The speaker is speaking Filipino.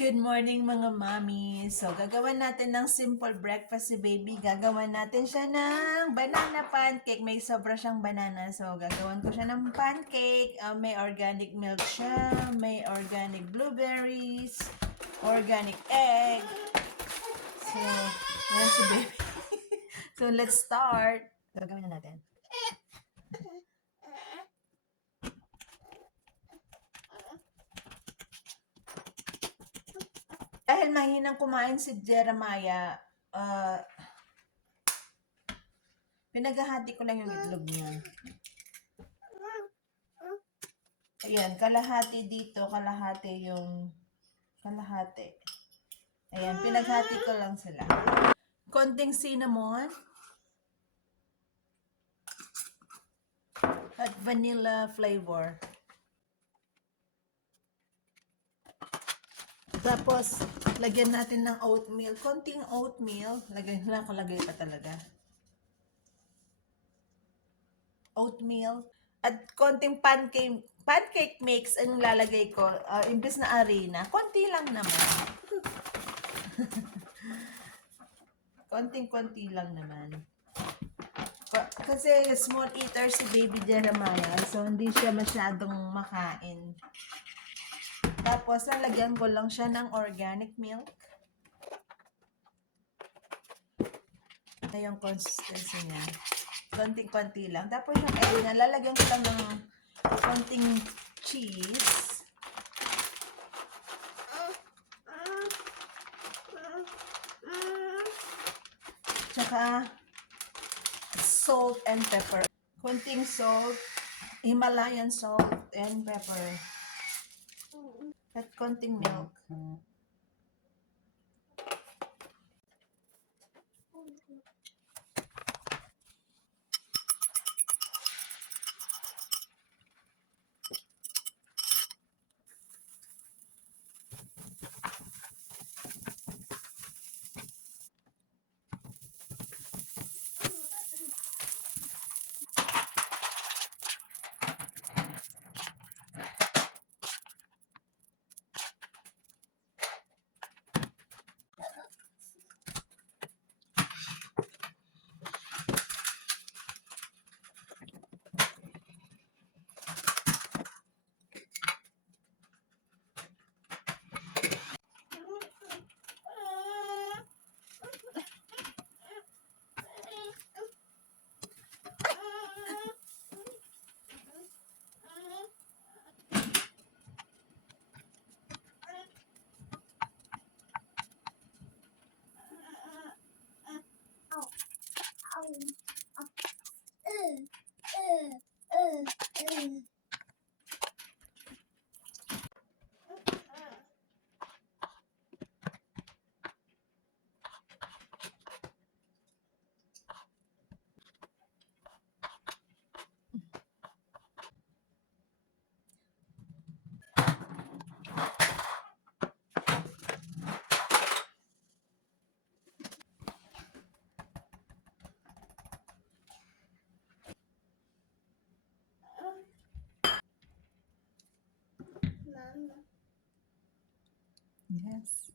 Good morning mga mami. So, gagawin natin ng simple breakfast si baby. Gagawin natin siya ng banana pancake. May sobra siyang banana. So, gagawin ko siya ng pancake. May organic milk siya. May organic blueberries. Organic egg. So, yan si baby. So, let's start. Gagawin na natin. Dahil mahinang kumain si Jeremiah, pinaghahati ko lang yung itlog niya. Ayan, kalahati dito, kalahati yung kalahati. Ayan, pinaghati ko lang sila. Konting cinnamon at vanilla flavor. Tapos, lagyan natin ng oatmeal. Konting oatmeal. Nakalagay pa talaga. Oatmeal. At konting pancake mix ang lalagay ko. Imbes na harina. Konti lang naman. Konting-konti lang naman. Kasi small eater si baby Jeremiah. So, hindi siya masyadong makain. Tapos, lalagyan ko lang siya ng organic milk. Ito yung consistency niya. Konting-konti lang. Tapos yung egg niya, lalagyan ko lang ng konting cheese. Tsaka salt and pepper. Konting salt, Himalayan salt and pepper. At konting milk. Yes.